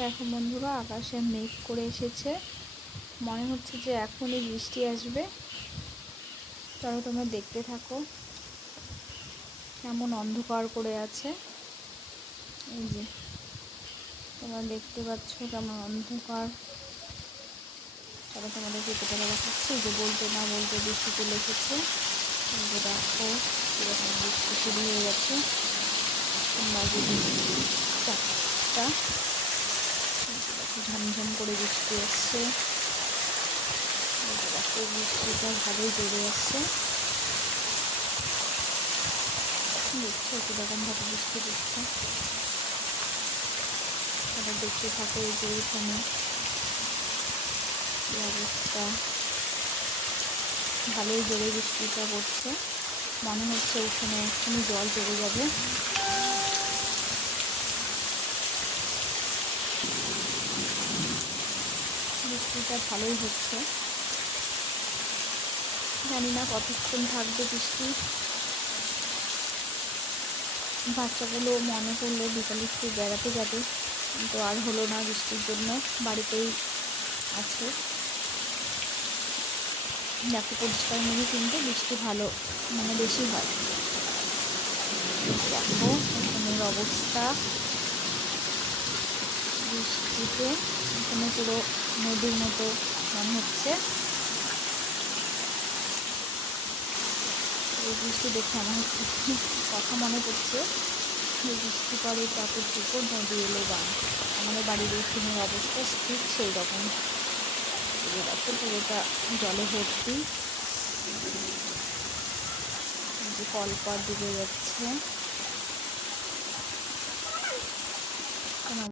দেখো বন্ধুরা, আকাশে মেঘ করে এসেছে। মনে হচ্ছে যে এখনই বৃষ্টি আসবে। চলো তোমরা দেখতে থাকো কেমন অন্ধকার করে আছে। এই যে, তোমরা দেখতে পাচ্ছ কেমন অন্ধকার। চলো তোমাদের কেটে দেখাচ্ছি যে বলতে না বলতে বৃষ্টি চলে এসেছে। দেখো, এরকম বৃষ্টি শুরু হয়ে গেছে। তোমরা যদি চারটা ঝমঝম করে বৃষ্টি আসছে। বৃষ্টিটা ভালোই জোরে আসছে। দেখছ কীরকম ভাবে বৃষ্টি দিচ্ছে তারা দেখতে থাকো এই যে এখানে। অবস্থা? ভালোই জোরে বৃষ্টিটা পড়ছে। মনে হচ্ছে ওখানে এক্ষুনি জল চলে যাবে। বৃষ্টিটা ভালোই হচ্ছে। জানি না কতক্ষণ থাকবে বৃষ্টি। বাচ্চাগুলো মনে করল বিকালে একটু বেড়াতে যাবে। কিন্তু আর হলো না বৃষ্টির জন্য, বাড়িতেই আছে। দেখো পরিষ্কার মনে কিন্তু বৃষ্টি ভালো মানে বেশি হয়। দেখো এখানের অবস্থা। বৃষ্টিতে এখানে পুরো নদীর মতো মনে হচ্ছে। এই বৃষ্টি দেখে আমার কথা মনে পড়ছে। যে বৃষ্টি পরে তারপর পুকুর নদী এলো গান আমাদের বাড়ির এখানের অবস্থা ঠিক সেই রকম দেখো পুরোটা জলে ভর্তি। কলপার ডুবে যাচ্ছে।